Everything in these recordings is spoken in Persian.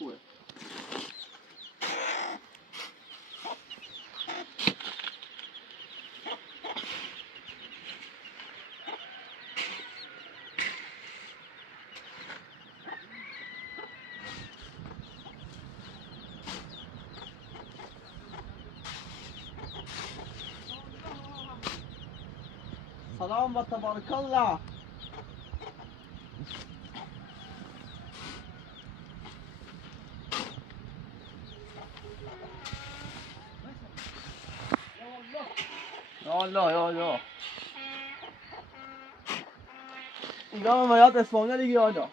خوبه. سلام و تبارک الله. یا الله یا الله. اینجا من یاد اسپانیا دیگه آجا.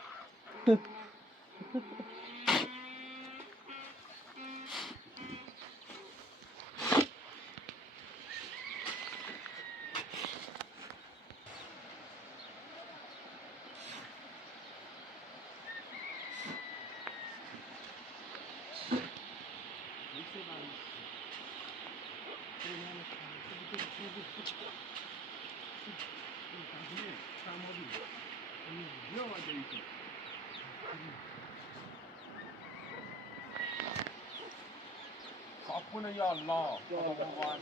خونه یا الله خدا قربان.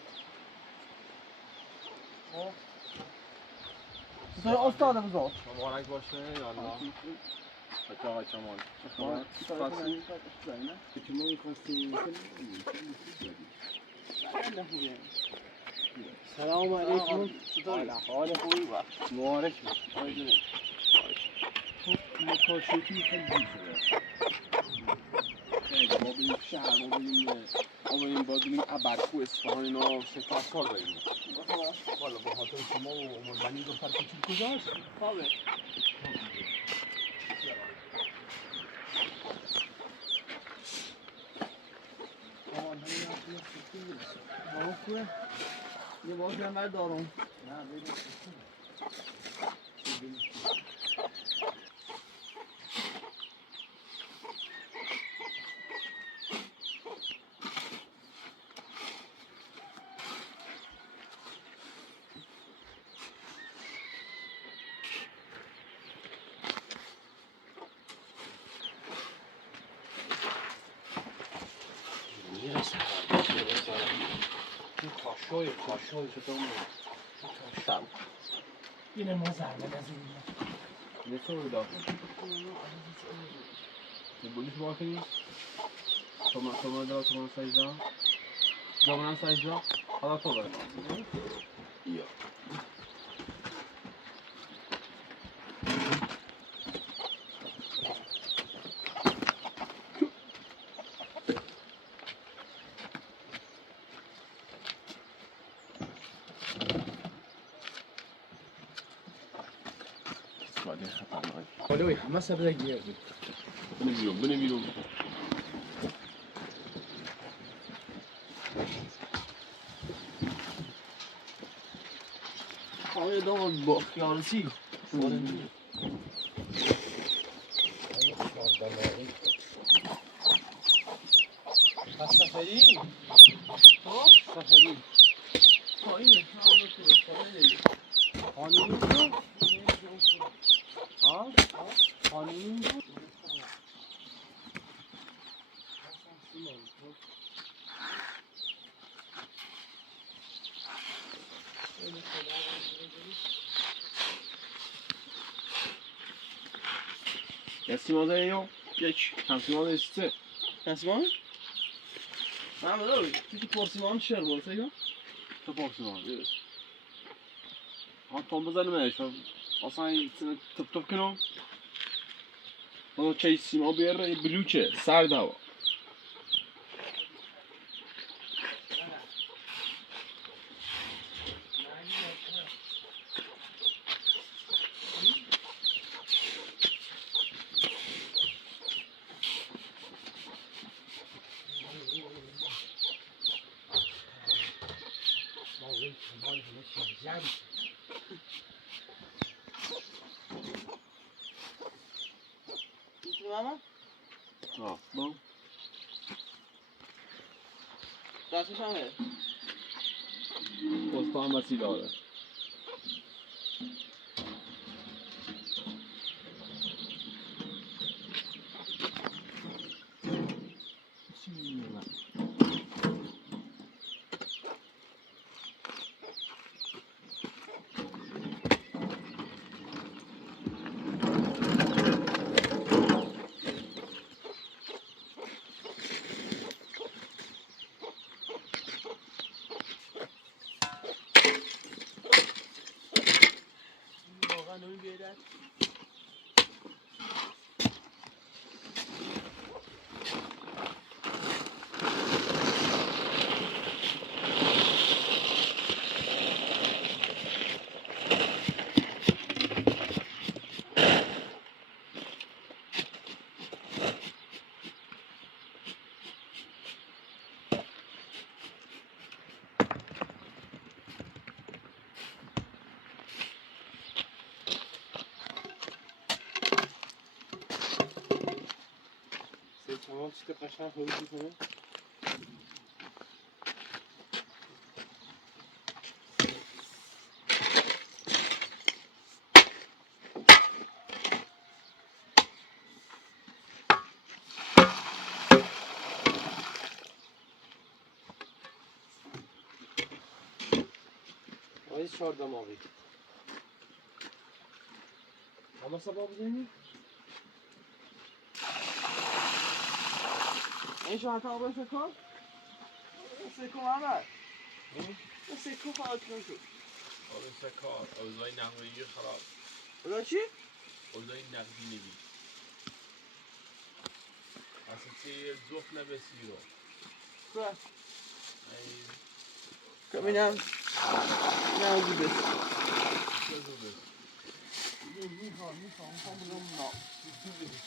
خب چطور استاد بزرگ؟ مبارک باشه یا الله. بچه آقای کمال چه خبر؟ خاصی؟ که ما می‌خواستیم سلام علیکم. چطوری؟ حال خوبی با مبارک مکاشفی خیلی دیر شده. خیلی ما بریم شهر، ما بریم ابرکو اصفهان اینا شکار کار بریم. والا به خاطر شما و al-Bani دختر کوچیک کجاست؟ خوبه. خوبه. یه باش من دارم. نه بریم. کاشوی چطور سلام. اینه ما زرمه نزدیم نه تو داد بولیش باکنی توما داد توما سایزا جامعه سایزا حالا تو باید یا بعدين خطأ ولو يحمسها بدأ يجيب بني بيرو آقای دام با خیارسی. سفری سفری پایینه. قانونی تو ها قانونی تو Testimada io 10 testimada işte Tesman? Ha men då, tycker porsiman kör säger jag. ta porsiman. Ha tam بزنمش اصلا سن تپ کنم اون چای سیما بیاره بلوچه سرد هوا Mamma? Ja, bon. Därför kör vi. Och på andra sidan av det. تمام چیز قشنگ حروفی کنه 4 دماغی اما سبا بزنی؟ این شو حتی آبای سکر؟ سکر محمد این سکر خواهد کن شد آره سکار اوضاع نقدی خراب اوضاع چی؟ اوضاع نقدی نبی اصلا چه زخ نبسی رو که؟ ای اینم زوبه چه زوبس میخوام بگم نه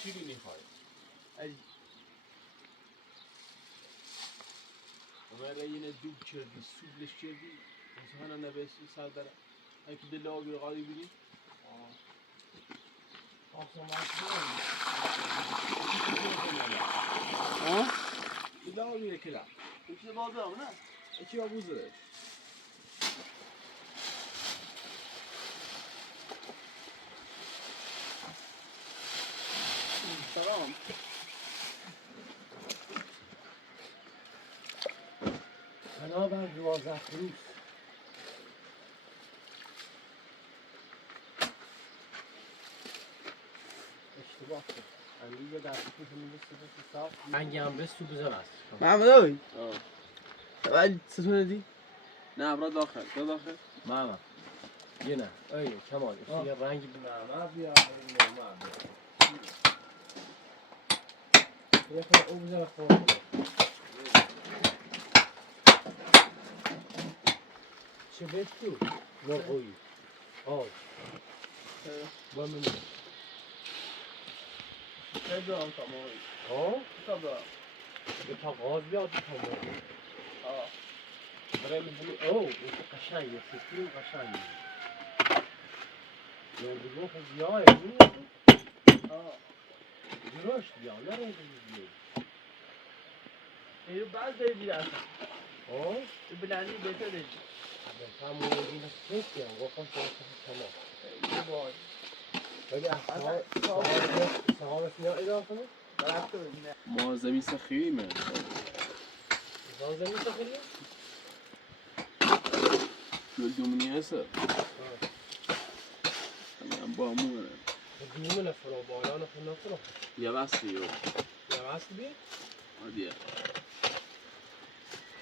چی رو میخوای؟ اومه اینه دوب کردی سوبلش کردی مثلا نبسی سر داره اینکه دل آبی رو قالی بینی دل آبی رو کرد این چیز باز دارم نه؟ اکی آبوزه سلام بنابر 12 روز اشتباه شد اندی یه دستی که میده سیده صاف رنگی هم بست تو بزن است محمد اوی باید ستونه دی؟ نه برا داخل برا داخل محمد یه نه ایه کمال یه رنگی بده نه بیا یه خود او بزن خورد چه بست تو؟ مرغوی آج با من خیلی دارم تمامی ها؟ کتاب دارم یه تا غاز بیاد تا مرغ برای می‌بینی اوه این قشنگه سفید قشنگه یادگاه خود زیاده جلوش بیا نره دیگه اینو بعد بیدی اصلا ها؟ این بلندی بهتر دیدی بهتر موردی نسید هم گفتم تمام این باید ولی صحابت نیا ادام کنه؟ برفته ببینه ما زمین سخیمه زمین سخیری؟ شو دومنی هسته من با امونه دومنه فرا بالا نخون نفرا یه بستی یو یا هست بی؟ عادیه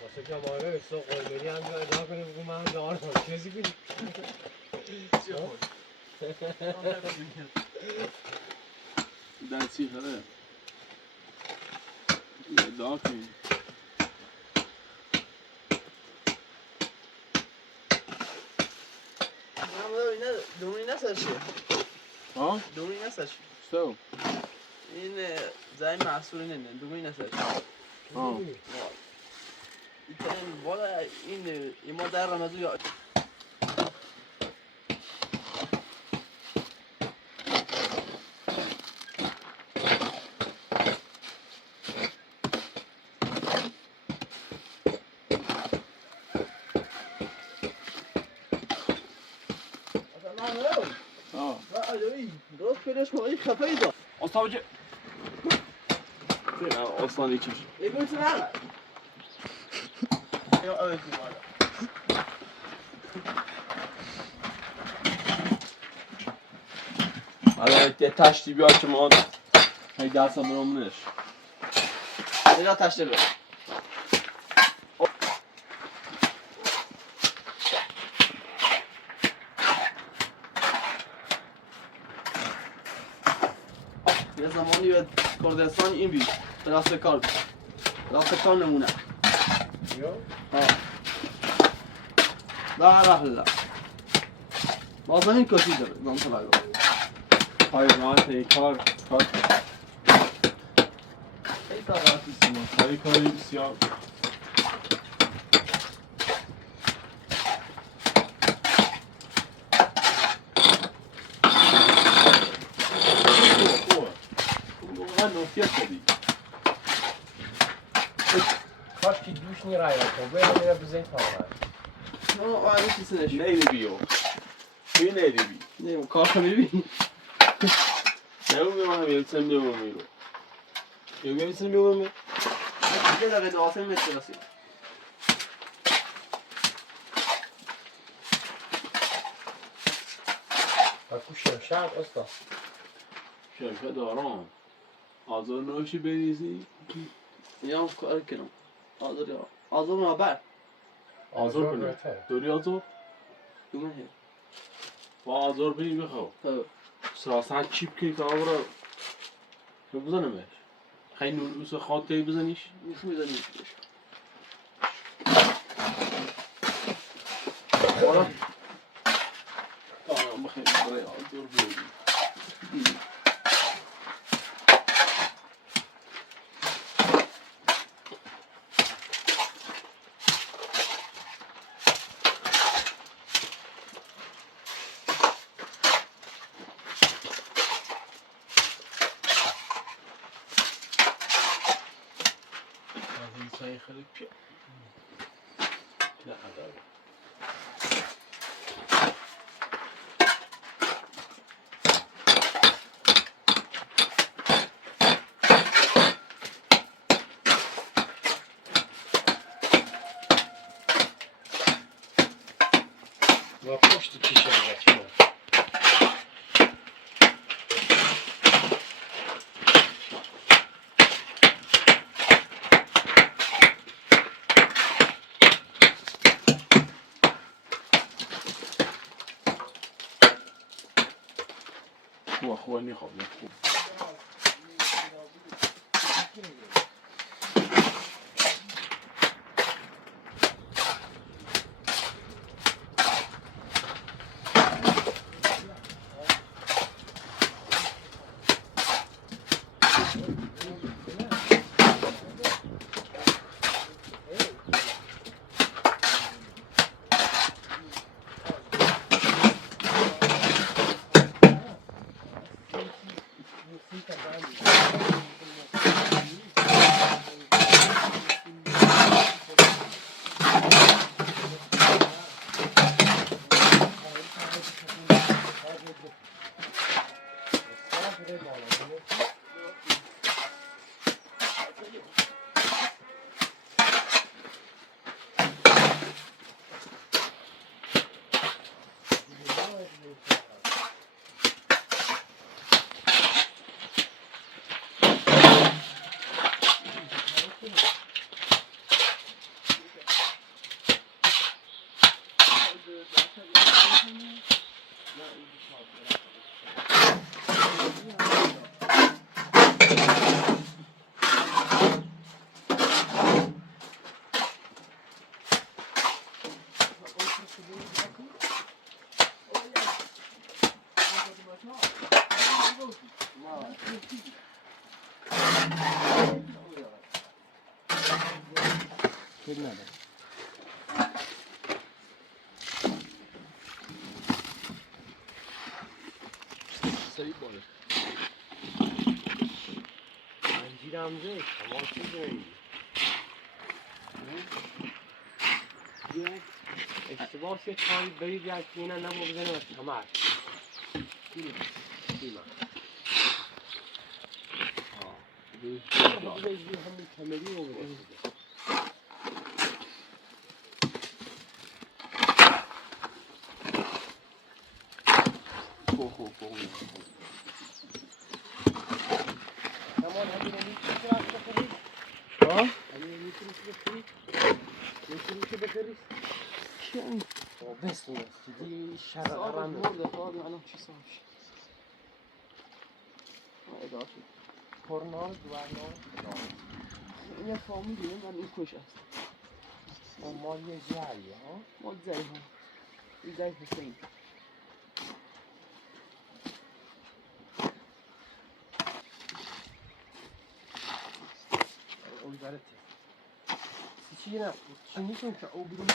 واسه که ماره سو قلبری هم جا ادام کنیم بگو من دارم چیزی کنیم در چی خده یه دا کنیم دومی نسرشه ها؟ دومی نسرشه شو این زای محصولی نمیدن دومی نسرشه ها این بالا این ما در رمضو یا درست پیداش کنی خفه ایزا اصلا چه نه اصلا ایچش یه گوی تو نره یا اوه تو بالا حالا یه تشتی بیاد که ما هی دست هم برامونش اینا تشته بره یه زمانی به کردستان این بید به راست کار بید راست کار نمونه لا اله الا باز همین کسی داره نام تو لگو پای راحت ای کار ای تا راحتی سیمان کاری کاری بسیار واقعا نوفیت شدی کاش که دوش نیرایی کن باید میره بزنی فاقه نه آره چیزی نشون نیدی بیو بی نیدی بی نه کارشو میبینی نمون بیو هم یلسن بیو میرو یو میبیسن بیو میرو یه دقیقه دواسه میتر رسید گوشم شرق استاد شرکت دارم آزار نوشی بریزی یا کار کنم آزار نابر آزار کنی بهتره دوری آزار؟ دومه هی با آزار بینی بخواه سراسر چیپ کنی که آورا رو بزنمش خیلی نوروس خاطری بزنیش میخوام بزنیم حالا آرام بخیر برای آزار بینی خیلی پیا نه عدد و پشت کیشه بچه خوبه نیخواب خوب خیلی نده سریع باشه انجیرم زی کمال چی زنی اشتباه یه کاری برید یک اینه نمو بزنیم از کمر دیما بزنیم همین کمری رو بزنیم خوب کمال همین رو میتونی راست بخوری؟ ها؟ همین رو میتونی بخوری؟ میتونی بخوری؟ کن بس دیدی شر ساعت قرم مرده خواهد الان چی ساعت شد اداره پرنار دوارنار این یه فامیلیه من این کش است با مال یه جریه ها مال زی ها این زی حسین اون برته چی نه چی میتون که او بریم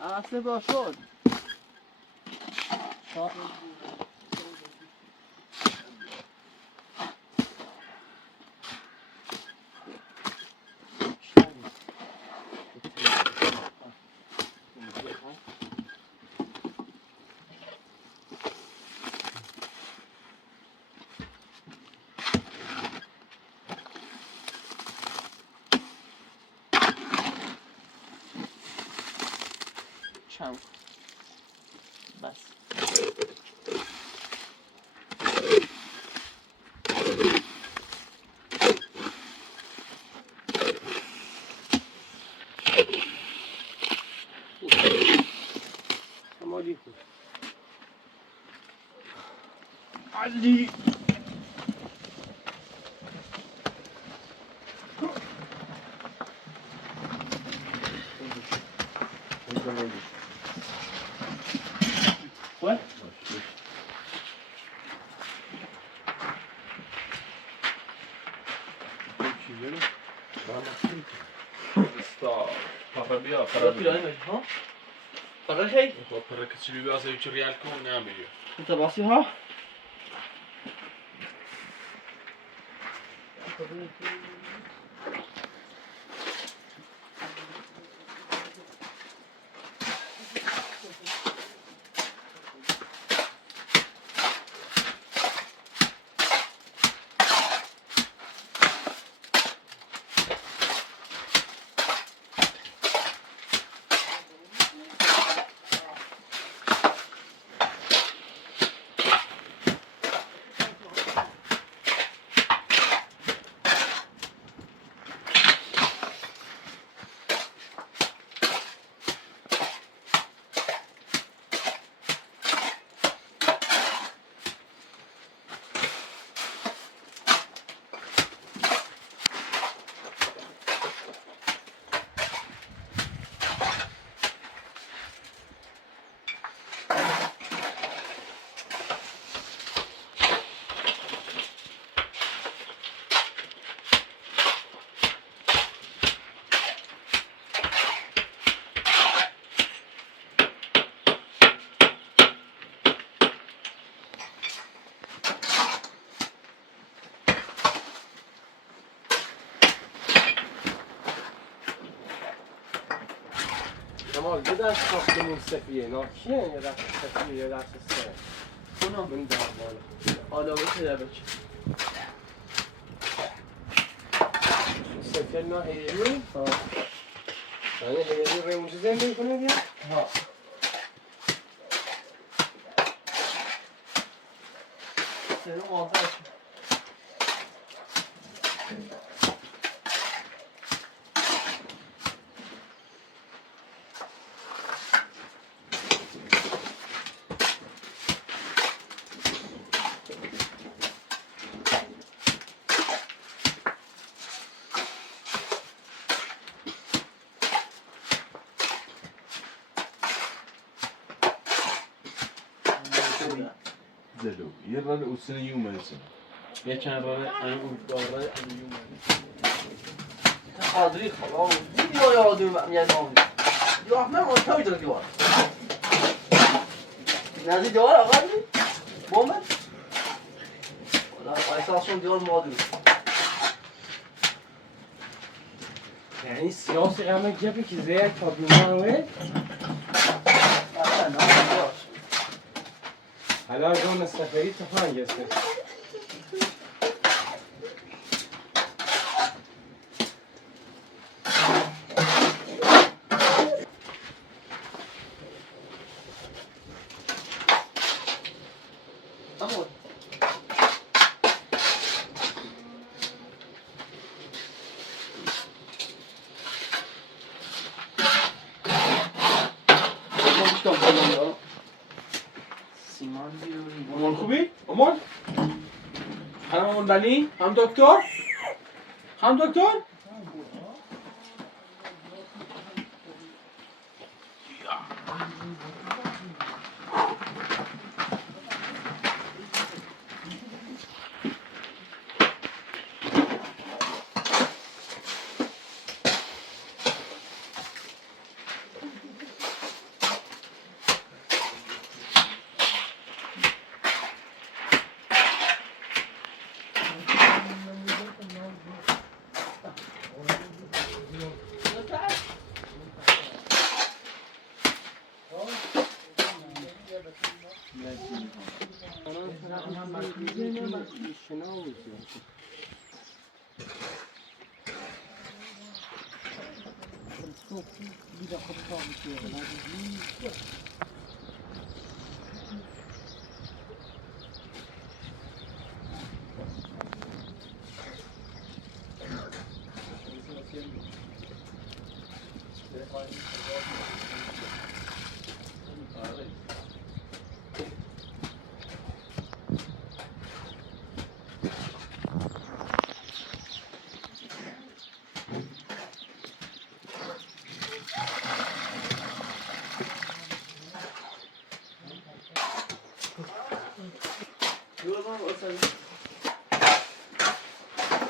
اصل با شد چاو بس علی What? Pappa bia, Vad spelar ni? Ja. Tackar hej. pappa che ci vive se ci real con meglio. Vänta bara, ska jag ha? Kamal یه دست ساختمون سفیه ناکیه یه دست سفیه یه دست سه اونم اون در بالا آدابه که بچه سفیه نه هیلی یعنی هیلی روی اونجا زندگی کنه بیا؟ ها سرو آزاد زلو یه راه اوسن یومنسن یه چند راه اون داره قادری خلاص دیوار یادم میاد مامی دیوار من مونتا میدونم دیوار نزدیک دیوار آقا می بومه ولی اساسون دیوار مادری یعنی سیاسی همه جبی که زیر تا بیمانوه حالا جون استفایی تفنگ است امان خوبی؟ امان؟ هم al-Bani؟ هم دکتر؟ هم دکتر؟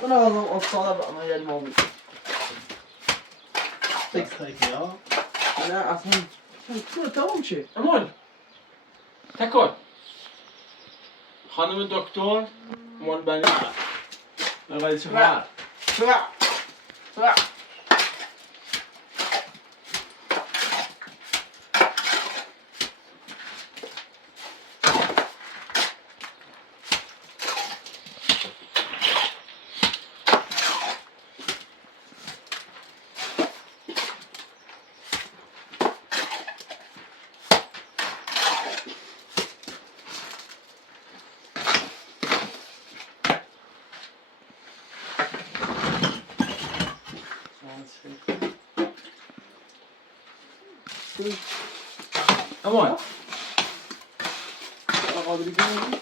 انا والله الصالة بقى ما هي الموضوع. یا لا اصلا تمام شه. امان تکن خانم دکتر al-Bani آقای چهار سرع امان قادری کنی؟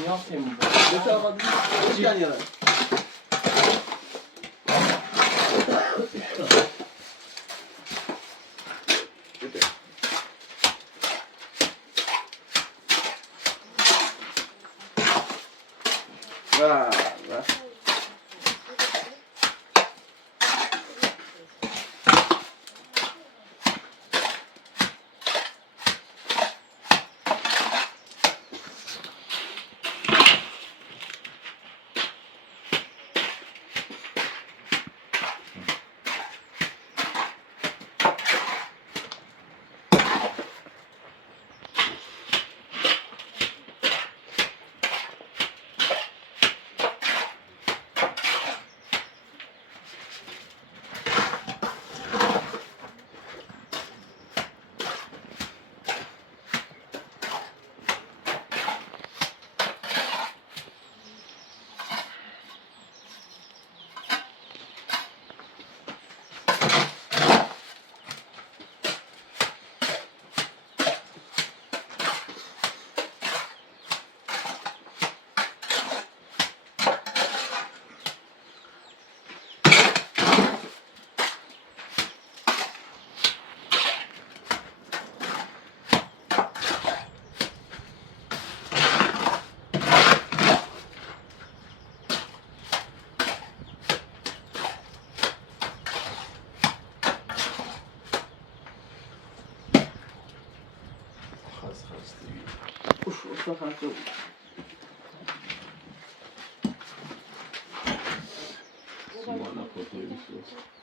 نیازیم بود بسیار قادری چی کنی الان؟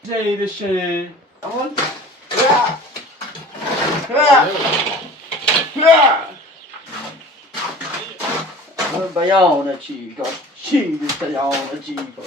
جیدشه امان بیان چی کن چی بیان چی کن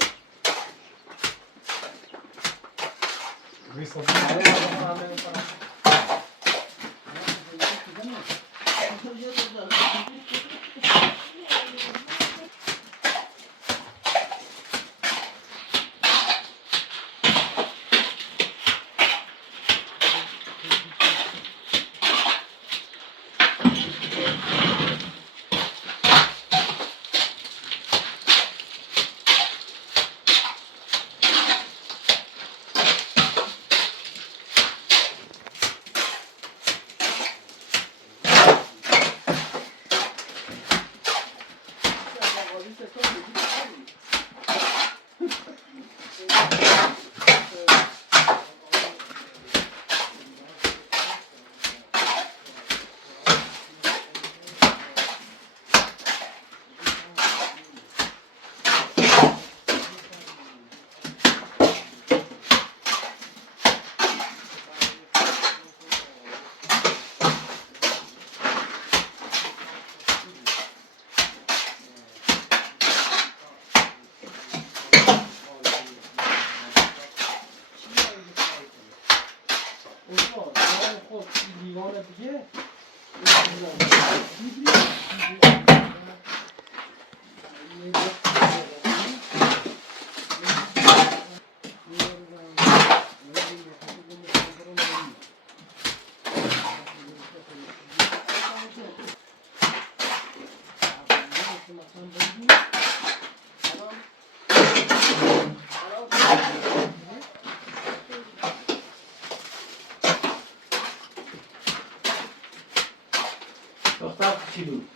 دختر چی بود؟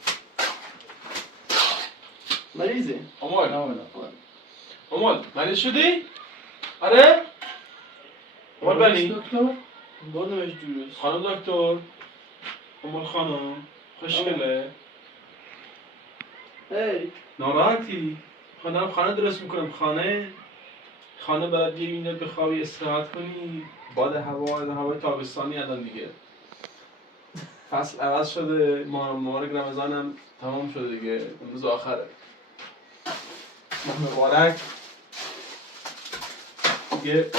مریضی؟ امال آمدم. امال مریض شدی؟ آره؟ al-Bani دکتر؟ بردمش دیروز. خانم دکتر امال خانم خوشگله هی ناراحتی؟ خانه درست میکنم خانه باید بیای اینجا بخوابی استراحت کنی باد هوای تابستانی الان دیگه فصل عوض شده مبارک رمضان هم تمام شده دیگه امروز آخره ماه مبارک دیگه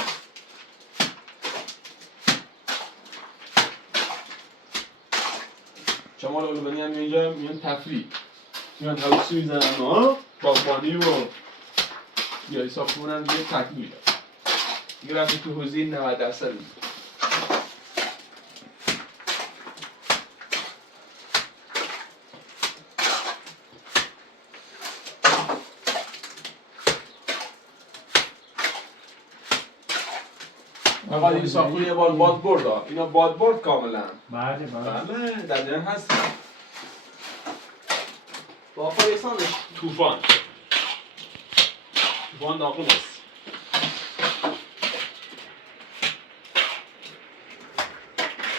شما al-Bani هم اینجا میان تفریح میان عروسی میزنن ها al-Bani و بیای ساختمون هم دیگه تکمیل میدن دیگه رفتی تو حوزه 90% فقط این ساختمون یه بار باد برد ها اینا باد برد کاملا بله بله در جریان هست با پایسانش. طوفان داغون است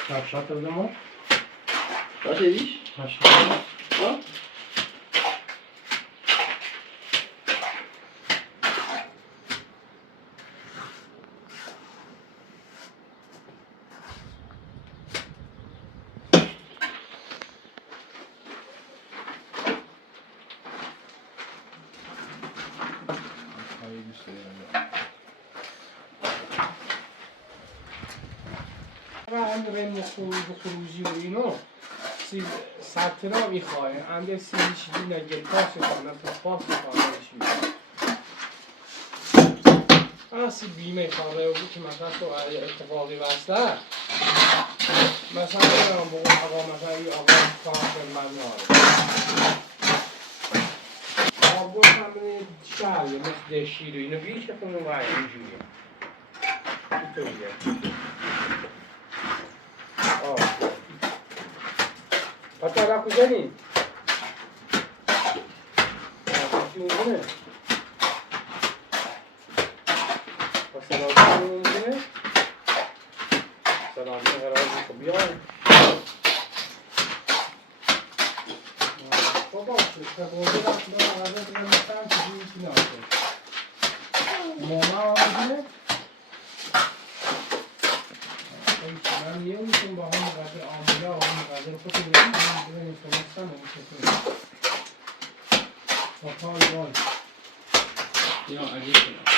کفشات بده ما؟ باشه دیش؟ کفشات ها؟ ریم خروجی و اینو سطرا میخواه انده سیلیش بینه گلپاس کنه پاس کنه اصلا بیمه خواهده بود که مثلا تو اتفاقی وصله مثلا برم بگو آقا مثلا این آقا کار من ناره آقا هم شهر یا مثل دشیر و اینو بیشه کنه و اینجوریه اینطوریه پتا را کجا نیم؟ چی اونگونه؟ سلامتی اونگونه؟ سلامتی قرار خب بیای خب باشه بوده رفت دارم غذا دیگه مثلا چیزی چی ناشه مونا آمدونه؟ من یه میتونم با هم قدر آمولا و هم قدر خود رو بگیم فرستم و میشه با پای بای یا عجیب کنم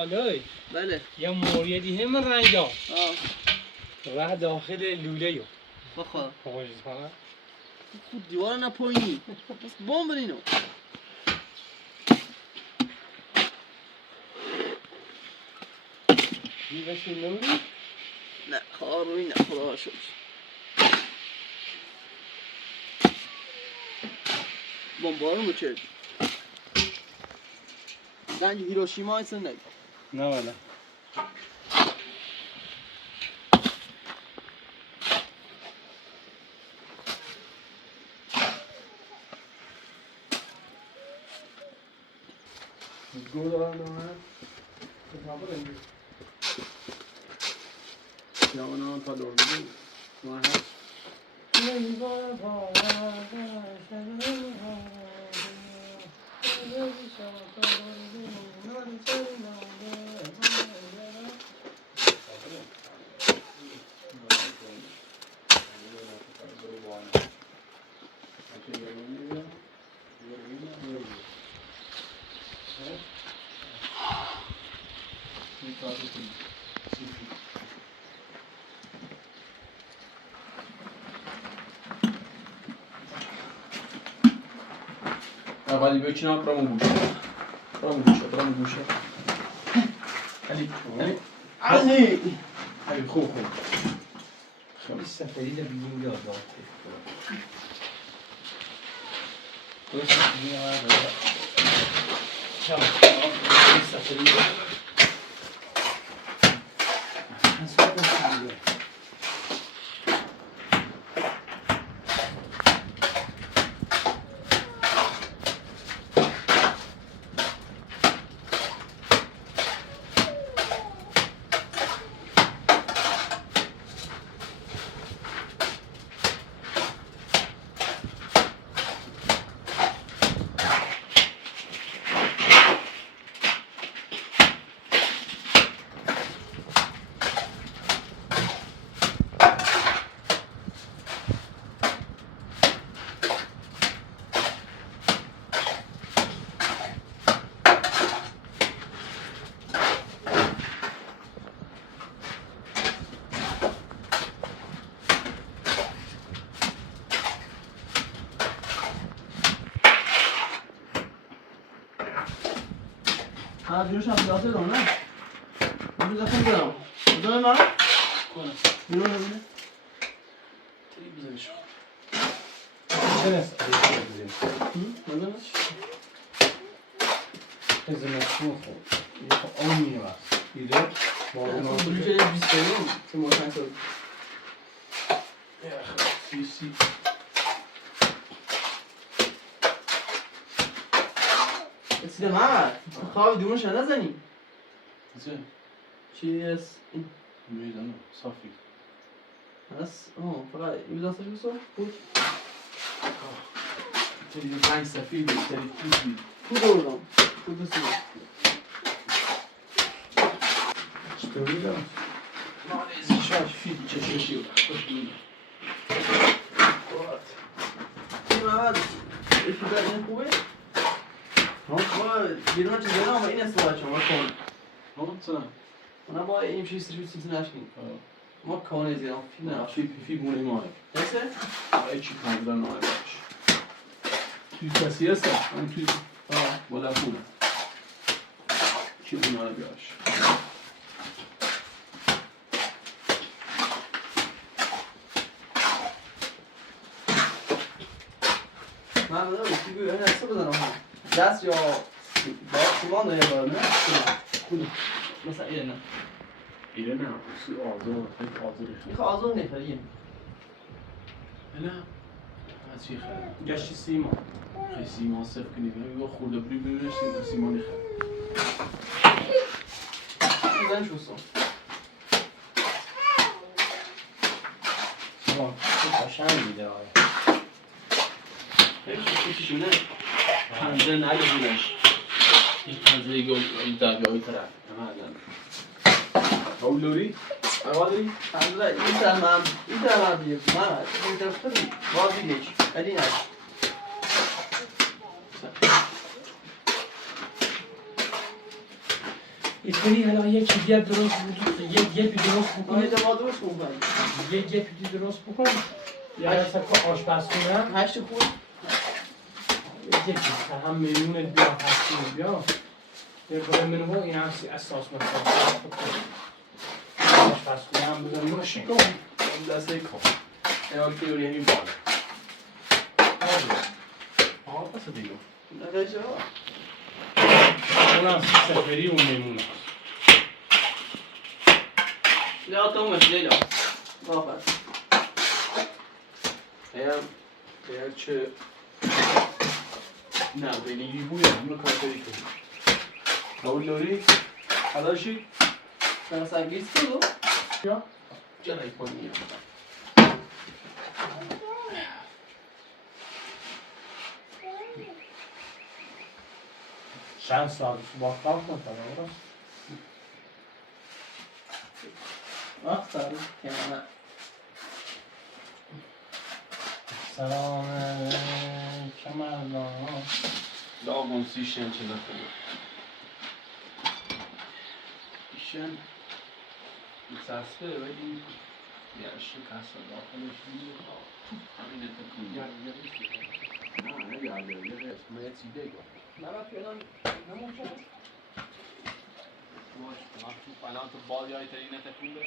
سوالای بله. یه موردی هم رنگا آه. و داخل لوله یو بخواه. خوشت کنه خود دیوار نپایینی. بس بام برینو. میوشی نوری؟ نه خواه روی نه خدا شد. بمبارون رو چرد. زنج هیروشیما ایسن نگه. نه ولی گو دارم من. جوانان تا دور بدیم ما هست اولی بکنم برامو گوشه علی خوب این سفری ده بیرون یاد داده درست میاد چرا این سفری ده ها بیروش هم داده دارم نه؟ بیروش داخل دارم. دارم من؟ کنم بیروش نبینه؟ تری بزنش چه نست مازم؟ زمستون خوب یه خب آن میوست دیده بارون بلوچه یه 20 داریم که موشن کرد. سی اسیده محمد خوابی دومش نزنی چه؟ چی است این؟ میدانم صافی هست؟ فقط این دستش بسو؟ بود؟ تری رنگ سفید تری تیز بید بود بردم بود بسید چطوری دارم؟ مالزی شاش فید چشمشی و خوش بینه این محمد یکی در این خوبه؟ ما بیرون چیز دارم و این استفاده شما کن چه؟ اونا با این چیزی نشکیم ما کانه زیرم فیلم نه فی بونه ماه نسه؟ ای چی کنم دارم آنه باش توی کسی هستم من توی بالا خونه چی بونه بیاش من بدم چی بیو این هسته بزنم هم دست یا باید سیمان داره باید نه؟ کونه مثلا ایره نه ایره نه سی آزار خیلی آزارش میخواه آزار نفریه نه از چی خیلی گشتی سیمان خیلی سیمان صرف کنیم یا خورده بری ببینش سیمانی خیلی بزن شوستم قشنگ میده آره خیلی شونه پنجه نگذونش این پنجه ایگه دریایی طرف همه الان اول لوری؟ اول داری؟ پنجره این طرف من بیه من این طرف خیلی باز بیگه چی ادی نش ایتری حالا یه چیزی درست بود یه درست من بکن اینجا ما درست بکنم یه پیتی درست بکن یا مثلا که آشپزخونه 8 خورد یه چیز که هم میمونه بیا هستی بیا یه برای منو این هم اساس مثلا بکن آشپزخونه هم بزنیم ماشی کن دسته کن ایال که یوری همین بالا آها پس دیگه نقشه ها اونم سفری اون میمونه لا تومش لیلا بافت eğer که نه بینگی بوده همون کار داری کنی قبول داری؟ حداشی؟ من سنگیز کدو یا جنایی کنی چند سال با کار کنم وقت داری که من سلام کمال Lagom szischen csináltam. Isen, 200 fő, vagy így? Ilyen sokászor dakolós vízok, aminek a kundja. Ne járjál, ez majd ideig van. من پیانم نمون شد Most, már csupán a baljait, hogy ne te kundja.